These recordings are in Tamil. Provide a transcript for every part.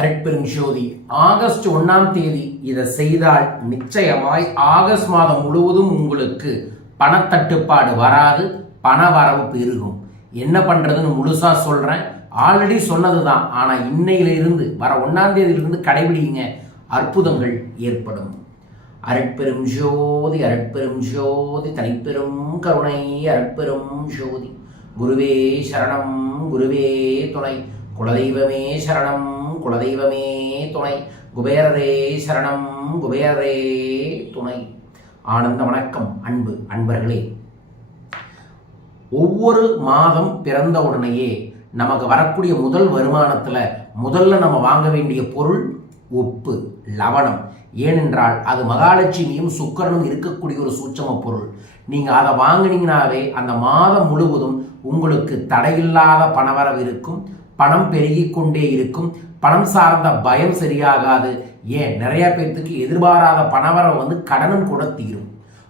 அருட்பெரும் ஜோதி ஆகஸ்ட் ஒன்றாம் தேதி இதை செய்தால் நிச்சயமாய் ஆகஸ்ட் மாதம் முழுவதும் உங்களுக்கு பணத்தட்டுப்பாடு வராது பண வரவு பெருகும். என்ன பண்ணுறதுன்னு முழுசா சொல்கிறேன் ஆல்ரெடி சொன்னதுதான். தான் ஆனால் இன்னையிலிருந்து வர ஒன்றாம் தேதியிலிருந்து கடைபிடிங்க. அற்புதங்கள் ஏற்படும். அருட்பெரும் ஜோதி அருட்பெரும் ஜோதி தனிப்பெரும் கருணை அருட்பெரும் ஜோதி. குருவே சரணம் குருவே துணை. குலதெய்வமே சரணம். குலதெய்வமே துணை. குபேரரே சரணம் குபேரரே துணை. ஆனந்த வணக்கம் அன்பு அன்பர்களே. ஒவ்வொரு மாதம் பிறந்த உடனேயே நமக்கு வரக்கூடிய முதல் வருமானத்தில் முதல்ல நம்ம வாங்க வேண்டிய பொருள் உப்பு லவணம். ஏனென்றால் அது மகாலட்சுமியும் சுக்கரனும் இருக்கக்கூடிய ஒரு சூட்சம பொருள். நீங்கள் அதை வாங்கினீங்கனாவே அந்த மாதம் முழுவதும் உங்களுக்கு தடையில்லாத பணவரவு இருக்கும் பணம் பெருகிக்கொண்டே இருக்கும் பணம் சார்ந்த பயம் சரியாகாது. ஏன்? நிறைய பேர்த்துக்கு எதிர்பாராத பணவரம் வந்து கடனும் கூட தீரும்.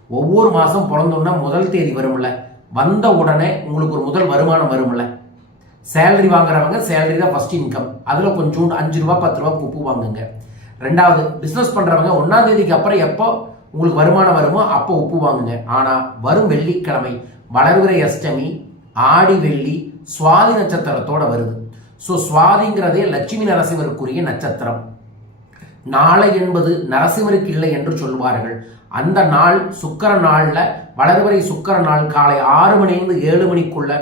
ஒவ்வொரு மாதம் பிறந்தோன்னா முதல் தேதி வரும்ல. வந்த உடனே உங்களுக்கு ஒரு முதல் வருமானம் வரும்ல. சேலரி வாங்குறவங்க சேலரி தான் ஃபர்ஸ்ட் இன்கம் அதில் கொஞ்சோண்டு அஞ்சு ரூபா பத்து ரூபா உப்பு வாங்குங்க. ரெண்டாவது பிஸ்னஸ் பண்ணுறவங்க ஒன்றாம் தேதிக்கு அப்புறம் எப்போ உங்களுக்கு வருமானம் வருமோ அப்போ உப்பு வாங்குங்க. ஆனால் வரும் வெள்ளிக்கிழமை வளர்கிற அஷ்டமி ஆடி வெள்ளி சுவாதி நட்சத்திரத்தோட வருது. ஸோ சுவாதிங்கிறதே லட்சுமி நரசிம்மருக்குரிய நட்சத்திரம். நாளை என்பது நரசிம்மருக்கு இல்லை என்று சொல்வார்கள் அந்த நாள் சுக்கர நாளில் வளர்வரை சுக்கர நாள் காலை ஆறு மணிலிருந்து ஏழு மணிக்குள்ள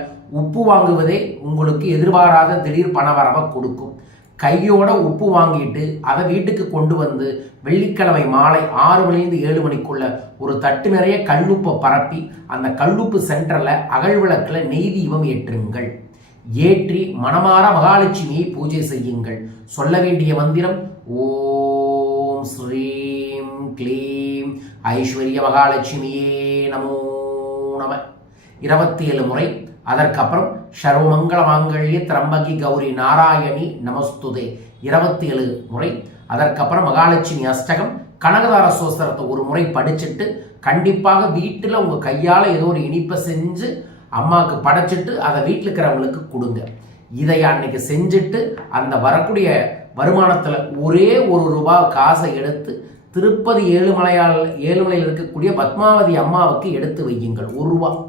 உப்பு வாங்குவதே உங்களுக்கு எதிர்பாராத திடீர் பணவரவை கொடுக்கும். கையோட உப்பு வாங்கிட்டு அதை வீட்டுக்கு கொண்டு வந்து வெள்ளிக்கிழமை மாலை ஆறு மணிலேருந்து ஏழு மணிக்குள்ள ஒரு தட்டு நிறைய கல்லுப்பை பரப்பி அந்த கல்லுப்பு சென்டரில் அகழ்விளக்கில் நெய் தீபம் ஏற்றுங்கள். ஏற்றி மனமாற மகாலட்சுமியை பூஜை செய்யுங்கள். சொல்ல வேண்டிய மந்திரம் ஓம் ஸ்ரீம் க்ளீம் ஐஸ்வர்ய மகாலட்சுமியே நமோ நம. இருபத்தி ஏழு முறை அதற்கப்புறம் சர்வமங்கள மாங்கல்ய திரம்பகி கௌரி நாராயணி நமஸ்துதே. இருபத்தி ஏழு முறை அதற்கப்புறம் மகாலட்சுமி அஷ்டகம் கனகதார சோஸ்திரத்தை ஒரு முறை படிச்சுட்டு கண்டிப்பாக வீட்டில் உங்கள் கையால் ஏதோ ஒரு இனிப்பை செஞ்சு அம்மாவுக்கு படைச்சிட்டு அதை வீட்டில் இருக்கிறவங்களுக்கு கொடுங்க. இதை அன்னைக்கு செஞ்சுட்டு அந்த வரக்கூடிய வருமானத்தில் ஒரே ஒரு ரூபா காசை எடுத்து திருப்பதி ஏழுமலையால் ஏழுமலையில் இருக்கக்கூடிய பத்மாவதி அம்மாவுக்கு எடுத்து வையுங்கள். ஒரு ரூபா.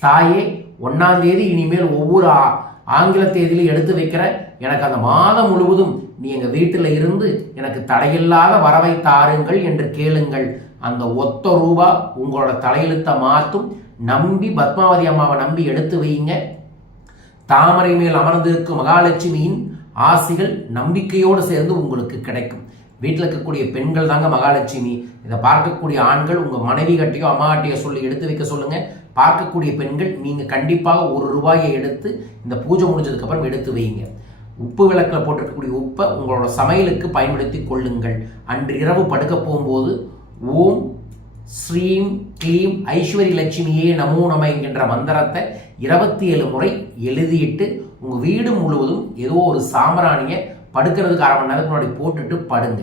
தாயே ஒன்றாம் தேதி இனிமேல் ஒவ்வொரு ஆ- ஆங்கில தேதியிலும் எடுத்து வைக்கிற எனக்கு அந்த மாதம் முழுவதும் நீ எங்கள் வீட்டில் இருந்து எனக்கு தடையில்லாத வரவை தாருங்கள் என்று கேளுங்கள். அந்த ஒத்த ரூபா உங்களோட தலையெழுத்தை மாற்றும் நம்பி பத்மாவதி அம்மாவை நம்பி எடுத்து வையுங்க. தாமரை மேல் அமர்ந்திருக்கும் மகாலட்சுமியின் ஆசிகள் நம்பிக்கையோடு சேர்ந்து உங்களுக்கு கிடைக்கும். வீட்டில் இருக்கக்கூடிய பெண்கள் தாங்க மகாலட்சுமி. இதை பார்க்கக்கூடிய ஆண்கள் உங்கள் மனைவி கட்டியோ அம்மா கட்டியோ சொல்லி எடுத்து வைக்க சொல்லுங்கள் பார்க்கக்கூடிய பெண்கள் நீங்கள் கண்டிப்பாக ஒரு ரூபாயை எடுத்து இந்த பூஜை முடிஞ்சதுக்கப்புறம் எடுத்து வைங்க உப்பு விளக்கில் போட்டிருக்கக்கூடிய உப்பை உங்களோட சமையலுக்கு பயன்படுத்தி கொள்ளுங்கள். அன்று இரவு படுக்க போகும்போது ஓம் ஸ்ரீம் க்ளீம் ஐஸ்வரி லட்சுமியே நமோ நம என்கின்ற மந்திரத்தை இருபத்தி ஏழு முறை எழுதிட்டு உங்கள் வீடு முழுவதும் ஏதோ ஒரு சாம்பிராணியை படுக்கிறதுக்கு அரை மணி நேரத்துக்கு முன்னாடி போட்டுட்டு படுங்க.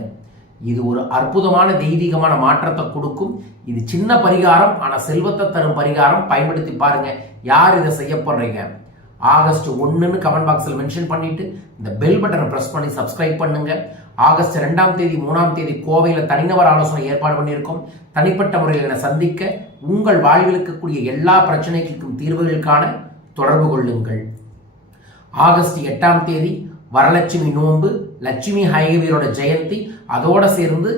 இது ஒரு அற்புதமான தெய்வீகமான மாற்றத்தை கொடுக்கும். இது சின்ன பரிகாரம் ஆனால் செல்வத்தை தரும் பரிகாரம். பயன்படுத்தி பாருங்க. யார் இதை செய்ய ஆகஸ்ட் ஒன்றுன்னு கமெண்ட் பாக்ஸில் மென்ஷன் பண்ணிட்டு இந்த பெல் பட்டனை ப்ரெஸ் பண்ணி சப்ஸ்கிரைப் பண்ணுங்க. ஆகஸ்ட் ரெண்டாம் தேதி மூணாம் தேதி கோவையில் தனிநபர் ஆலோசனை ஏற்பாடு பண்ணியிருக்கோம். தனிப்பட்ட முறையில் என்னை சந்திக்க உங்கள் வாழ்வில் இருக்கக்கூடிய எல்லா பிரச்சனைகளுக்கும் தீர்வுகளுக்கான தொடர்பு கொள்ளுங்கள். ஆகஸ்ட் எட்டாம் தேதி வரலட்சுமி நோன்பு லட்சுமி ஹைகவியரோட ஜெயந்தி. அதோடு சேர்ந்து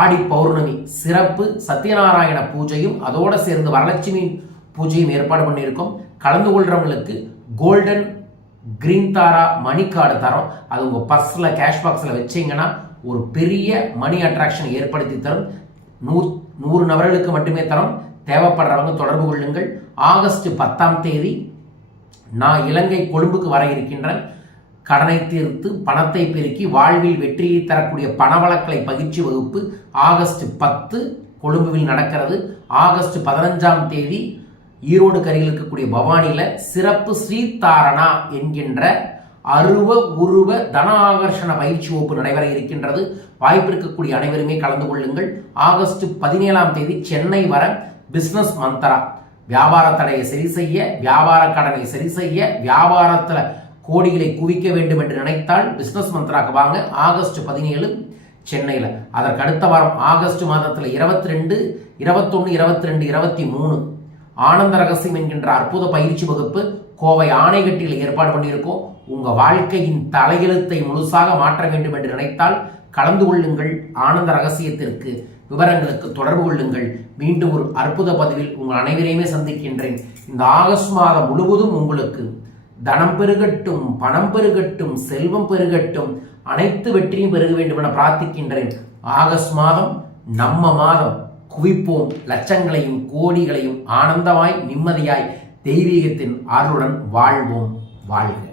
ஆடி பௌர்ணமி சிறப்பு சத்யநாராயண பூஜையும் அதோடு சேர்ந்து வரலட்சுமி பூஜையும் ஏற்பாடு பண்ணியிருக்கோம். கலந்து கொள்றவங்களுக்கு கோல்டன் கிரீன் தாரா மணி கார்டு தரோம். அது உங்கள் பர்ஸில் கேஷ் பாக்ஸில் வச்சிங்கன்னா ஒரு பெரிய மணி அட்ராக்ஷன் ஏற்படுத்தி தரும். நூ நூறு நபர்களுக்கு மட்டுமே தரும். தேவைப்படுறவங்க தொடர்பு கொள்ளுங்கள். ஆகஸ்ட் பத்தாம் தேதி நான் இலங்கை கொழும்புக்கு வர இருக்கின்றேன். கடனை தீர்த்து பணத்தை பெருக்கி வாழ்வில் வெற்றியை தரக்கூடிய பணவளக்கலை பயிற்சி வகுப்பு ஆகஸ்ட் பத்து கொழும்புவில் நடக்கிறது. ஆகஸ்ட் பதினஞ்சாம் தேதி ஈரோடு கரையில் இருக்கக்கூடிய பவானியில் சிறப்பு ஸ்ரீதாரணா என்கின்ற அருவ உருவ தன ஆகர்ஷண பயிற்சி வகுப்பு நடைபெற இருக்கின்றது. வாய்ப்பு இருக்கக்கூடிய அனைவருமே கலந்து கொள்ளுங்கள். ஆகஸ்ட் பதினேழாம் தேதி சென்னை வர பிஸ்னஸ் மந்தரா. வியாபார தடையை சரி செய்ய வியாபார கடனை சரி செய்ய வியாபாரத்தில் கோடிகளை குவிக்க வேண்டும் என்று நினைத்தால் பிஸ்னஸ் மந்த்ராக்கு வாங்க. ஆகஸ்ட் பதினேழு சென்னையில். அதற்கு அடுத்த வாரம் ஆகஸ்ட் மாதத்தில் இருபத்தி ரெண்டு இருபத்தொன்று இருபத்தி ரெண்டு இருபத்தி மூணு ஆனந்த ரகசியம் என்கின்ற அற்புத பயிற்சி வகுப்பு கோவை ஆணைகட்டியில் ஏற்பாடு பண்ணியிருக்கோம். உங்க வாழ்க்கையின் தலையெழுத்தை முழுசாக மாற்ற வேண்டும் என்று நினைத்தால் கலந்து கொள்ளுங்கள். ஆனந்த ரகசியத்திற்கு விவரங்களுக்கு தொடர்பு கொள்ளுங்கள். மீண்டும் ஒரு அற்புத பதிவில் உங்கள் அனைவரையுமே சந்திக்கின்றேன். இந்த ஆகஸ்ட் மாதம் முழுவதும் உங்களுக்கு தனம் பெருகட்டும் பணம் பெருகட்டும் செல்வம் பெருகட்டும் அனைத்து வெற்றியும் பெருக வேண்டும் என பிரார்த்திக்கின்றேன். ஆகஸ்ட் மாதம் நம்ம மாதம். குவிப்போம். லட்சங்களையும் கோடிகளையும் ஆனந்தமாய் நிம்மதியாய் தெய்வீகத்தின் அருளுடன் வாழ்வோம். வாழ்க.